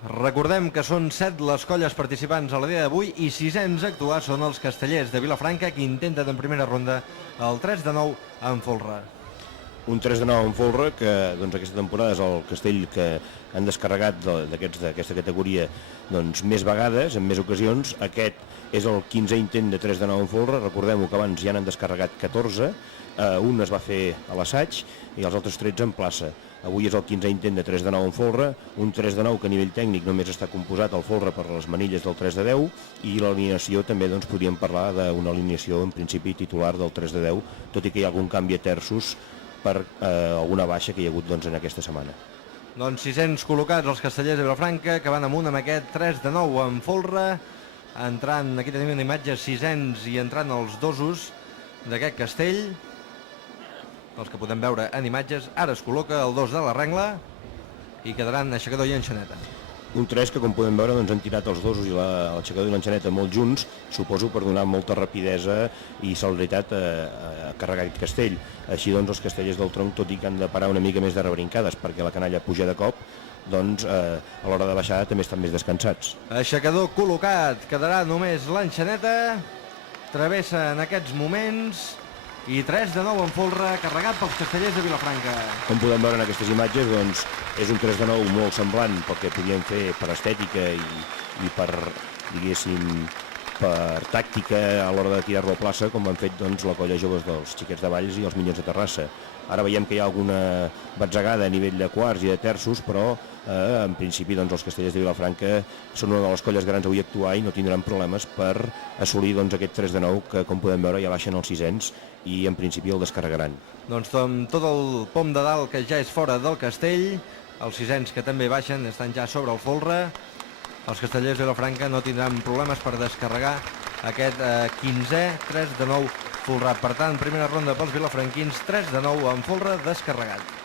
Recordem que són 7 les colles participants a la dia d'avui i 600 a actuar són els castellers de Vilafranca que intenten en primera ronda el 3 de 9 en folre. Un 3 de 9 en folre que aquesta temporada és el castell que han descarregat d'aquesta categoria més vegades, en més ocasions. Aquest és el 15è intent de 3 de 9 en folre. Recordem que abans ja n'han descarregat 14, un es va fer a l'assaig i els altres 13 en plaça. Avui és el 15è intent de 3 de 9 en folre, un 3 de 9 que a nivell tècnic només està composat al folre per les manilles del 3 de 10 i l'alineació també podríem parlar d'una alineació en principi titular del 3 de 10, tot i que hi ha algun canvi a terços per alguna baixa que hi ha hagut en aquesta setmana. Doncs 600 col·locats els castellers de Vilafranca que van amunt amb aquest 3 de 9 en folre, entrant, aquí tenim una imatge 600 i entrant els dosos d'aquest castell, els que podem veure en imatges. Ara es col·loca el 2 de la rengla i quedaran aixecador i enxaneta. Un 3 que, com podem veure, han tirat els dosos i l'aixecador i l'enxaneta molt junts, suposo per donar molta rapidesa i celeritat a carregar aquest castell. Així els castellers del tronc, tot i que han de parar una mica més de rebrincades perquè la canalla puja de cop, a l'hora de baixar també estan més descansats. Aixecador col·locat, quedarà només l'enxaneta, travessa en aquests moments i 3 de 9 en folre carregat pels castellers de Vilafranca. Com podem veure en aquestes imatges, és un 3 de 9 molt semblant pel que podíem fer per estètica i per, diguéssim, per tàctica a l'hora de tirar-lo a plaça, com han fet la colla joves dels Xiquets de Valls i els Minyons de Terrassa. Ara veiem que hi ha alguna batzegada a nivell de quarts i de terços, però en principi els castellers de Vilafranca són una de les colles grans avui a actuar i no tindran problemes per assolir aquest 3 de 9 que, com podem veure, ja baixen els 600 i en principi el descarregaran. Doncs tot el pom de dalt que ja és fora del castell, els 600 que també baixen estan ja sobre el folre. Els castellers de Vilafranca no tindran problemes per descarregar aquest 15è 3 de 9 folrat. Per tant, primera ronda pels vilafranquins, 3 de 9 en folre descarregat.